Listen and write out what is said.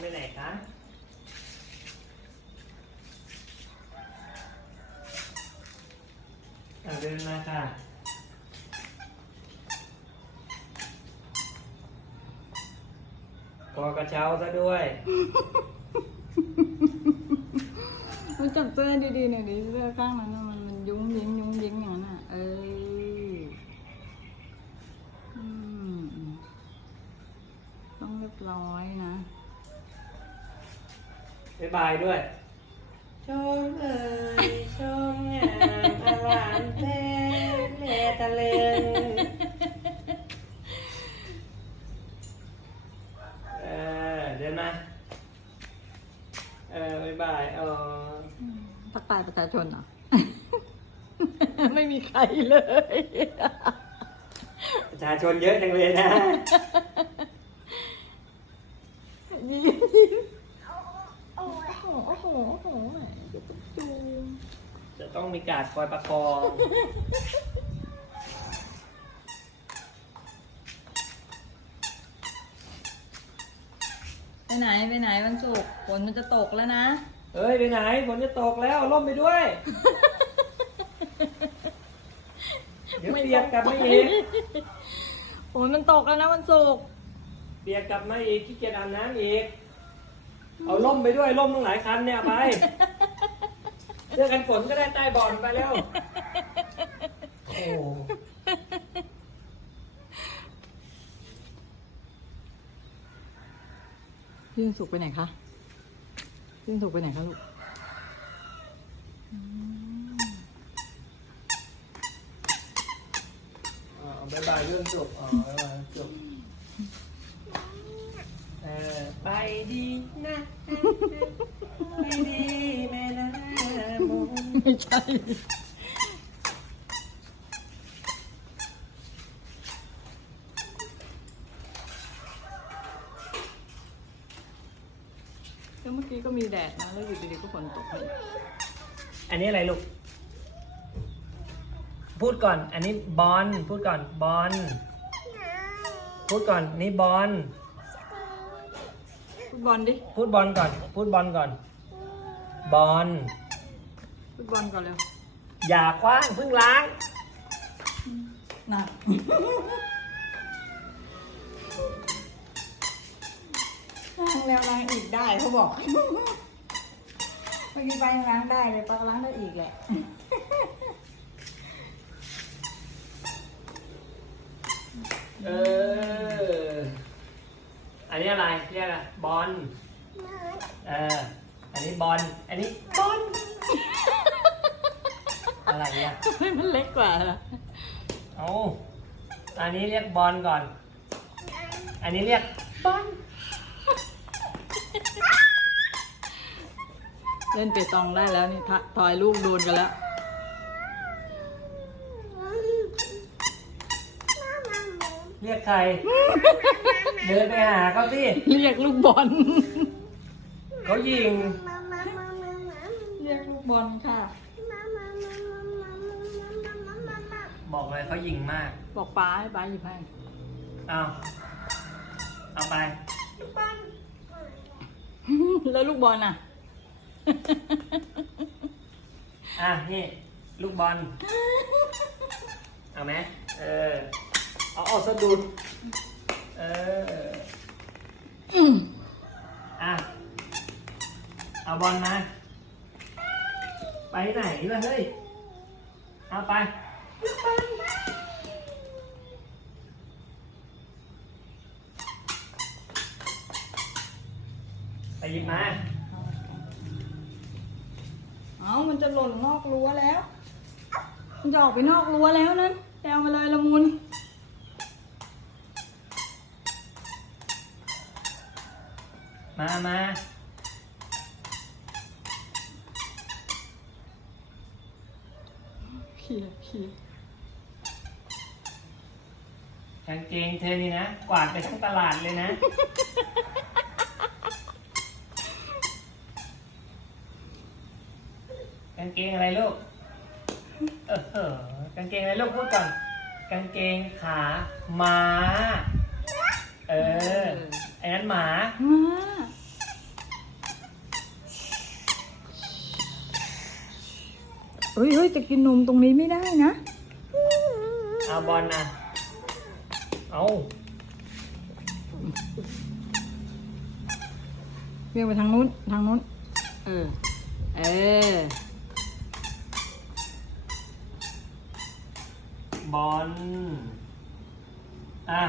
ไปไหนคะอะเดินมาค่ะคอกระเช้าซะด้วย มันจับเสื้อดีๆหน่อยดิเสื้อข้างนั้นน่ะมันมันยุ้งยิงยุ้งยิงอย่างนั้นอะ เอออืมต้องเรียบร้อยนะ บ๊ายบายด้วย ชมเอ่ยชมงามอลามแท้แม่ตะเลึงเออเดินมาเออบ๊ายบายอ๋อทักทายประชาชนเหรอ ไม่มีใครเลย ประชาชนเยอะจังเลยนะ ยิ้มยิ้ม โอ้โหโอ้โหโอ้โหเดี๋ยวจูงจะต้องมีการดคอยประคองไปไหนไปไหนวันศุกร์ฝนมันจะตกแล้วนะ เฮ้ยไปไหนฝนจะตกแล้วเอาร่มไปด้วย เดี๋ยวเปียกกลับมาอีกฝนมันตกแล้วนะวันศุกร์เปียกกลับมาอีกขี้เกียจอาบน้ำอีก เอาร่มไปด้วยร่มตั้งหลายคันเนี่ยเอาไปเสื้อกันฝนก็ได้ใต้เบอลไปแล้วโอ้พี่วันศุกร์ไปไหนคะพี่วันศุกร์ไปไหนคะลูกอ๋อบายบายเรื่องจบอ๋อบายบายจบเออ ไปดีนะไปดีแม่นะมูไม่ใช่ แล้วเมื่อกี้ก็มีแดดนะ แล้วอยู่ดีๆก็ฝนตกอีกอันนี้อะไรลูก พูดก่อน อันนี้บอล พูดก่อน บอล พูดก่อน นี่บอล ฟุตบอลดิ พูดบอลก่อน พูดบอลก่อน บอล ฟุตบอลก่อนเร็วอย่าคว้างเพิ่งล้าง น่ะล้างแล้วล้างอีกได้เขาบอก เมื่อกี้ไปล้างได้เลยปาก็ล้างได้อีกแหละ เอออั นนี้อะไรเรียกอะไรบอลเอออันนี้บอลอันนี้บอลอะไรเนี่ยให้มันเล็กกว่าเหรอเอาอันนี้เรียกบอลก่อน อันนี้เรียกบอลเล่นเปตองได้แล้วนี่ทะทอยลูกโดนกันแล้วเรียกใคร เดินไปหาเขาสิเรียกลูกบอล เขายิง เรียกลูกบอลค่ะ บอกเลยเขายิงมาก บอกป้าให้ป้าหยิบให้เอาเอาไป แล้วลูกบอลน่ะ อะนี่ ลูกบอล เอาไหมเออ เอาเอาสะดุด เออ อะ เอาบอลมา ไปไหนล่ะเฮ้ย เอาไป ไปหยิบมา เอามันจะหล่นนอกรั้วแล้ว มันจะออกไปนอกรั้วแล้วนั้นแปลมาเลยละมุน มามา ขี่ยเขี่ยกางเกงเธอนี่นะ กวาดไปทั้งตลาดเลยนะ กางเกงอะไรลูก เออเออกางเกงอะไรลูกพูดก่อน กางเกงขาม้าเออไอ้นั้นหมา มา เฮ้ยเฮ้ยจะกินนมตรงนี้ไม่ได้นะ เอาบอลนะเอาเรียกไปทางนู้น ทางนู้น เออ เออบอลอะ